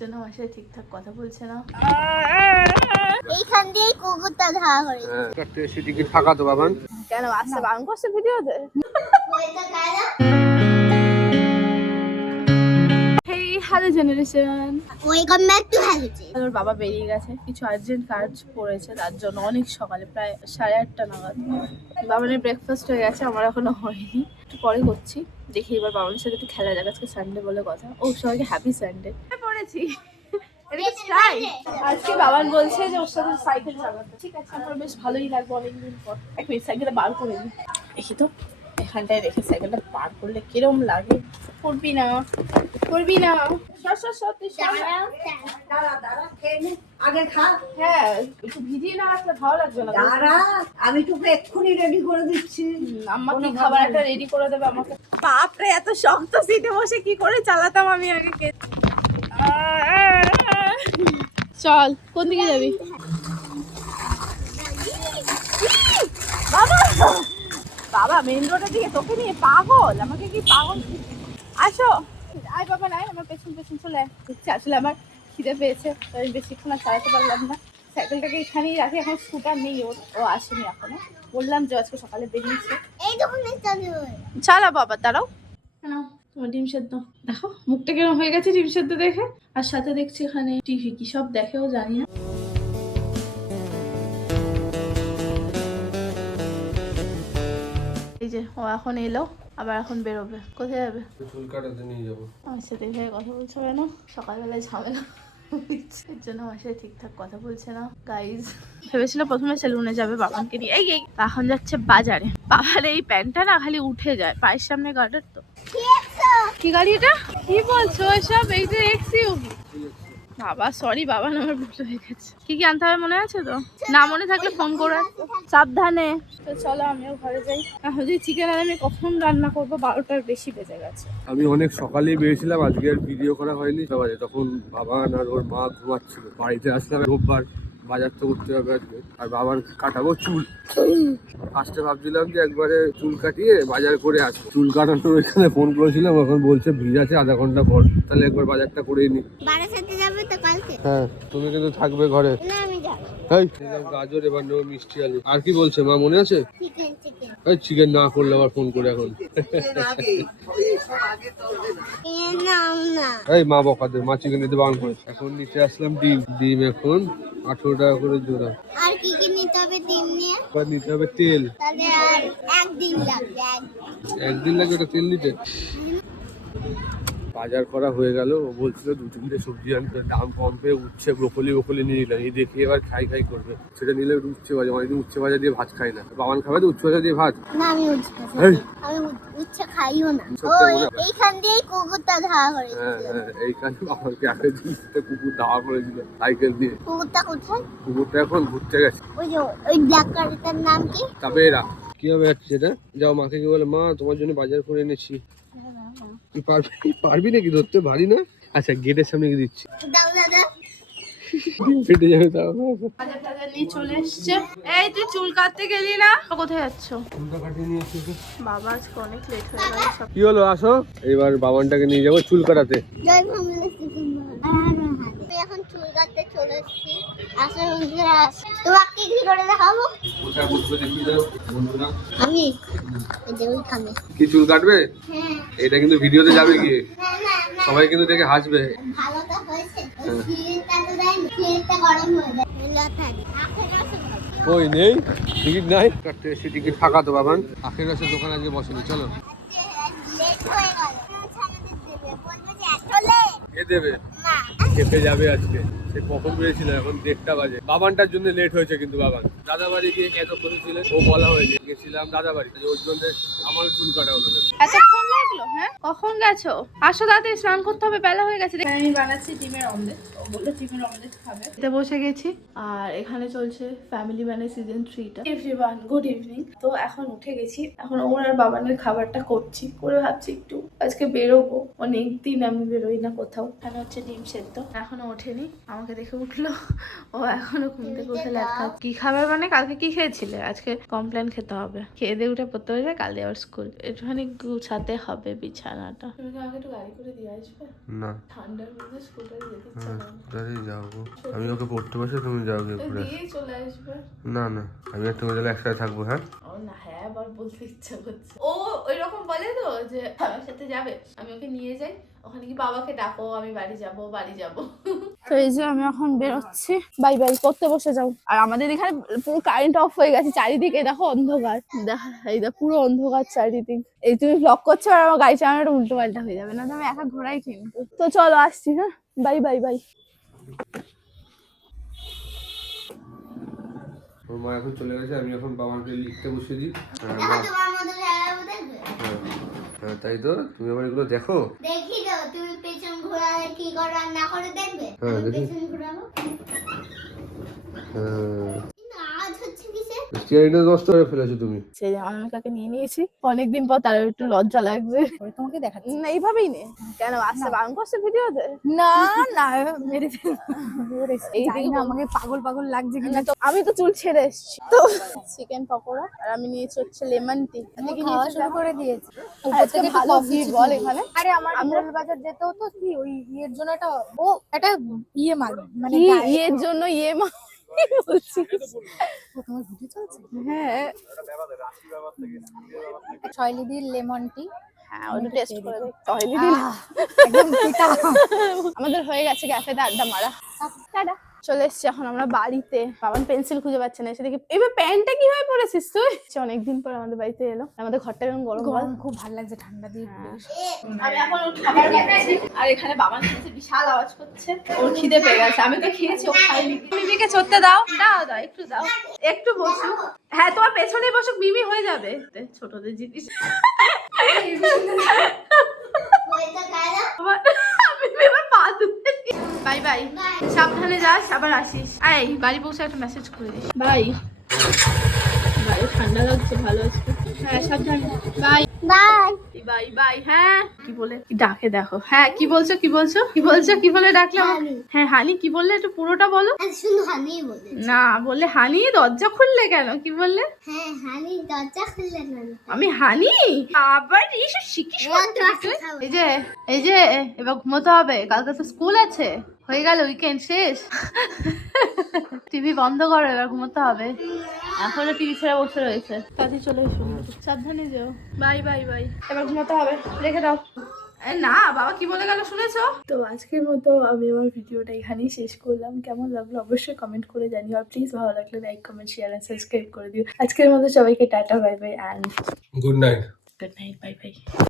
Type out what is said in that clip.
জন্য আমার সাথে ঠিকঠাক কথা বলছে না। এইখান দিয়েই কুকুরটা ধরা করে। কাটতে এসে টিকিট ফাঁকা তো বাবান? কেন আসতে বারণ করছে ভিডিওতে hello generation welcome back to হ্যালোজি ওর বাবা বেরিয়ে গেছে। কিছু আর্জেন্ট কাজ পড়েছে তার জন্য অনেক সকালে প্রায় সাড়ে আটটা নাগাদ। বাবানের ব্রেকফাস্ট হয়ে গেছে আমার এখনও হয়নি। একটু পরে করছি দেখি এবার বাবানের সাথে একটু খেলা যাক আজকে সানডে বলে কথা। ও সবাইকে হ্যাপি সানডে পড়েছি এটা কি style? আজকে বাবান বলছে যে ওর সাথে সাইকেল চালাতে। ঠিক আছে আমার বেশ ভালোই লাগবে অনেকদিন পর। এক মিনিট সাইকেলটা বার করে দিই। দেখি তো এখানটায় রেখে সাইকেলটা বার করলে কিরম লাগে। করবি না করবি না। সর সর সর না। আগে খা। হ্যাঁ একটু ভিজিয়ে না রাখলে ভালো লাগবে না। দাঁড়া আমি তোকে এক্ষুনি রেডি করে দিচ্ছি। হুম, আম্মা কি খাবার একটা রেডি করে দেবে আমাকে? বাপরে এত শক্ত সিটে বসে কি করে চালাতাম আমি আগে কে চল কোন দিকে যাবি? বাবা বাবা মেন রোডের দিকে তোকে নিয়ে পাগল আমাকে কি পাগল? আসো। আয় বাবা নাই আমার পেছন পেছন চলে আয়। দেখছি আসলে আমার খিদে পেয়েছে আমি বেশিক্ষণ আর চালাতে পারলাম না। সাইকেলটাকে এখানেই রাখি এখন স্কুটার নেই ওর ও আসেনি এখনও। বললাম যে আজকে সকালে বেরিয়েছে। চালু চালা বাবা দাঁড়াও। কেন? ডিম সেদ্ধ। দেখো মুখটা কেমন হয়ে গেছে ডিম সেদ্ধ দেখে। আর সাথে দেখছি এখানে টিভি কি সব দেখেও জানি না। এই যে ও এখন এলো আবার এখন বেরোবে। কোথায় যাবে? চুল কাটাতে নিয়ে যাব। আমার সাথে এভাবে কথা বলছে কেন? সকালবেলায় ঝামেলা। এর জন্য আমার সাথে ঠিকঠাক কথা বলছে না। গাইজ ভেবেছিল প্রথমে সেলুনে যাবে বাবানকে নিয়ে। এই এই এখন যাচ্ছে বাজারে। বাবার এই প্যান্টটা না খালি উঠে যায় পায়ের সামনে গার্ডার তো। কি গাড়ি এটা? কি বলছো এসব? এই যে এক্সইউভি বাবা সরি বাবা আমার ভুল হয়ে গেছে। কি কি আনতে হবে মনে আছে তো? না মনে থাকলে ফোন করে সাবধানে। তো চলো আমিও ঘরে যাই। যদি চিকেন আর আমি কখন রান্না করব? বারোটার বেশি বেজে গেছে। আমি অনেক সকালেই বেরিয়েছিলাম আজকে আর ভিডিও করা হয়নি। সবাই তখন বাবান আর ওর মা ঘুমাচ্ছিল। বাড়িতে আসলাম রোববার। বাজার তো করতে হবে আজকে। আর বাবার কাটাবো চুল। ফার্স্টে ভাবছিলাম যে একবারে চুল কাটিয়ে বাজার করে আসব চুল কাটানোর ওইখানে ফোন করেছিলাম এখন বলছে ভিড় আছে আধা ঘণ্টা পর। তাহলে একবার বাজারটা করেই নি। বারাসাতে যাবে তো কালকে? হ্যাঁ তুমি কিন্তু থাকবে ঘরে। না এই। গাজর এবার নেব মিষ্টি আলু। আর কি বলছে মা মনে আছে? চিকেন চিকেন এই চিকেন না করলে আবার ফোন করে এখন। এই মা বকাদের মা চিকেন নিতে বারণ করে এখন নিচে আসলাম ডিম। ডিম এখন আঠেরো টাকা করে জোড়া। আর কি কি নিতে হবে দিন নিয়ে? এবার নিতে হবে তেল। একদিন লাগবে এক একদিন লাগে ওটা তেল নিতে? বাজার করা হয়ে গেল। ও বলছিল দু তিনটে সবজি আনতে দাম কম পেয়ে উচ্ছে ব্রোকলি ব্রোকলি নিয়ে নিলাম। এই দেখে এবার খাই খাই করবে। সেটা নিলে উচ্ছে ভাজা অনেকদিন উচ্ছে ভাজা দিয়ে ভাত খাই না। বাবান খাবে তো উচ্ছে ভাজা দিয়ে ভাত? না আমি উচ্ছে খাইও না? এইখান দিয়েই কুকুরটা করে হ্যাঁ হ্যাঁ এই কাজে বাবাকে আগে দিতে কুকুর দাওয়া করেছিল সাইকেল দিয়ে। কুকুরটা কোথায়? কুকুরটা এখন ঘুরতে গেছে। ওই যে ওই ব্ল্যাক কালারটার নাম কি? তবে কি হবে যাও মাকে কি বলে মা তোমার জন্য বাজার করে এনেছি। পারবি পারবি নাকি? ধরতে ভারী না? আচ্ছা গেটের সামনে গিয়ে দিচ্ছি। দাও দাদা ফেটে যাবে তাও। নিয়ে চলে এসছে। এই তুই চুল কাটতে গেলি না? কোথায় যাচ্ছ? চুলটা কাটিয়ে নিয়েছি বাবা আজকে অনেক লেট হয়ে গেল কি হলো আসো। এবার বাবানটাকে নিয়ে যাব চুল কাটাতে। জয় বাংলা। এখন চুল কাটতে চলে এসেছি। আসলে বন্ধুরা তোমাকে কি করে দেখাবো? আমি? ওইখানে। কি চুল কাটবে? হ্যাঁ। এটা কিন্তু ভিডিওতে যাবে কি সবাই কিন্তু দেখে হাসবে। ভালোটা হয়েছে। ওই তো গরম হয়ে যায় ওই নেই টিকিট নাই। কাটতে এসে টিকিট ফাঁকা তো বাবান। আখের রসের দোকান আজকে বসেনি চলো। লেট হয়ে গেল। ছানাদের দেবে? বলবে যে এত লেট এ দেবে। খেপে যাবে আজকে। সে কখন বেরিয়েছিল? এখন দেড়টা বাজে। বাবানটার জন্য লেট হয়েছে কিন্তু বাবান। দাদা বাড়ি গিয়ে এত করেছিলেন ও বলা হয়েছে গেছিলাম দাদা বাড়ি ওর জন্য আমার চুল কাটা হলো হ্যাঁ? কখন গেছো? আসো তাড়াতাড়ি স্নান করতে হবে বেলা হয়ে গেছে। আমি বানাচ্ছি ডিমের অমলেট ও বলল ডিমের অমলেট খাবে। এতে বসে গেছি। আর এখানে চলছে ফ্যামিলি ম্যানে সিজন থ্রিটা এভরিওয়ান গুড ইভিনিং তো এখন উঠে গেছি। এখন ওর আর বাবানের খাবারটা করছি। করে ভাবছি একটু আজকে বেরোবো। অনেক দিন আমি বেরোই না কোথাও। এখানে হচ্ছে ডিম সেদ্ধ। এখনও ওঠেনি। আমাকে দেখে উঠল ও এখনও ঘুম থেকে উঠে ল্যাট কি খাবার মানে? কালকে কি খেয়েছিলে? আজকে কমপ্লেন খেতে হবে। খেয়ে দিয়ে উঠে পড়তে হয়ে যায় কাল দিয়ে আবার স্কুল একটুখানি গুছাতে হবে বিছানাটা। তুমি কি আমাকে একটু গাড়ি করে দিয়ে আসবে? না। ঠান্ডার মধ্যে স্কুটারে যেতে ইচ্ছে হ্যাঁ করে। যাব আমি ওকে পড়তে বসে তুমি যাও গিয়ে তো ঘুরে দিয়েই চলে আসবে। না না আমি আর তুমি তাহলে একসাথে থাকব হ্যাঁ? ও না হ্যাঁ আবার বলতে ইচ্ছা করছে। ও ওইরকম বলে তো যে আমার সাথে যাবে। আমি ওকে নিয়ে যাই ওখানে কি বাবাকে ডাকো আমি বাড়ি যাব বাড়ি যাব। তো এই যে আমি এখন বেরোচ্ছি। বাই বাই করতে বসে যাও। আর আমাদের এখানে পুরো কারেন্ট অফ হয়ে গেছে চারিদিকে দেখো অন্ধকার। দেখা এই দেখো পুরো অন্ধকার চারিদিক। এই তুমি ব্লক করছ আর আমার গাড়ি চালানোটা উল্টো পাল্টা হয়ে যাবে না তো আমি একা ঘোরাই কিন্তু তো চলো আসছি হ্যাঁ? By bye by. ওর মা এখন চলে গেছে আমি এখন বাবাকে লিখতে বসে দিই। হ্যাঁ, হ্যাঁ, তাই তো? তুমি আবার এগুলো দেখো? দেখি ঘোরালে কি করে রান্না না করে দেখবে? হ্যাঁ, পেছন ঘোরাবো। স্টিয়ারিংটা নষ্ট করে ফেলেছো তুমি। সেই অনামিকাকে নিয়ে নিয়েছি। অনেকদিন পর তার একটু লজ্জা লাগছে। তোমাকে দেখাচ্ছি। না এইভাবেই নে। কেন আসতে বারণ করছে ভিডিওতে না না মেরে ফেল এই জানি দিকে না বল- আমাকে পাগল পাগল লাগছে কি না তো আমি তো চুল ছেড়ে এসেছি। তো চিকেন পকোড়া। আর আমি নিয়েছি হচ্ছে লেমন টি আপনি কি খাওয়া শুরু করে দিয়েছে। আজকে ভালো ভিড় বল এখানে। আরে আমার আমরা- আমরা বাজার যেতে হতো কি ওই ইয়ের জন্য একটা ও একটা ইয়ে মাল মানে ইয়ের জন্য ইয়ে মা হ্যাঁ। ছয় লিদির লেমন টি। হ্যাঁ ওটা টেস্ট করে দেখ। তাহলে একদম পিতা আমাদের হয়ে গেছে ক্যাফেতে আড্ডা মারা। টাটা। চলে এসছি এখন আমরা বাড়িতে বাবান পেন্সিল খুঁজে পাচ্ছে না এসে দেখি এবার প্যান্টটা কীভাবে পরেছিস তুই অনেকদিন পর আমাদের বাড়িতে এলো আমাদের ঘরটা কেমন গরম গরম খুব ভালো লাগছে ঠান্ডা দিয়ে আমি এখন খাবার খাচ্ছি আর এখানে বাবার কাছে বিশাল আওয়াজ করছে ওর খিদে পেয়ে গেছে আমি তো খেয়েছি ও খাইনি মিমিকে চড়তে দাও দাও দাও একটু দাও একটু বসুক হ্যাঁ তোমার পেছনে বসুক মিমি হয়ে যাবে ছোটদের জিনিস ওই তো গাড়া আমার মিমি এবার পা ধুয়ে বাই বাই সাবধানে যাস আবার আসিস। এই বাড়ি পৌঁছে একটা মেসেজ করে দিস। বাই। বাই ঠান্ডা লাগছে ভালো আছে। হ্যাঁ সাবধানে। বাই। বাই। বাই বাই হ্যাঁ। কি বলে? ডাকে দেখো। হ্যাঁ কি বলছো কি বলছো? কি বলছো কি বলে ডাকলে হ্যাঁ হানি কি বললে? একটু পুরোটা বলো। শুধু হানি বলে না বললে হানি দরজা খুললে কেন? কি বললে? হ্যাঁ হানি দরজা খুললে না আমি হানি? আবার এইসব শিখিস। এই যে এই যে এবার ঘুমোতে হবে। কালকে তো স্কুল আছে। হয়ে গেল উইকেন্ড শেষ? টিভি বন্ধ করো এবার ঘুমোতে হবে। এখনও টিভি ছেড়ে বসে রয়েছে। তাড়াতাড়ি চলে এসো। সাবধানে যেও। Bye bye bye. এবার ঘুমোতে হবে। রেখে দাও। এ, না বাবা কি বলে গেল শুনেছো? তো আজকের মতো আমি আমার ভিডিওটা এখানেই শেষ করলাম। কেমন লাগল অবশ্যই কমেন্ট করে জানিও। আর প্লিজ ভালো লাগলে like comment share and subscribe করে দিও। আজকের মতো সবাইকে tata bye bye and good night good night bye bye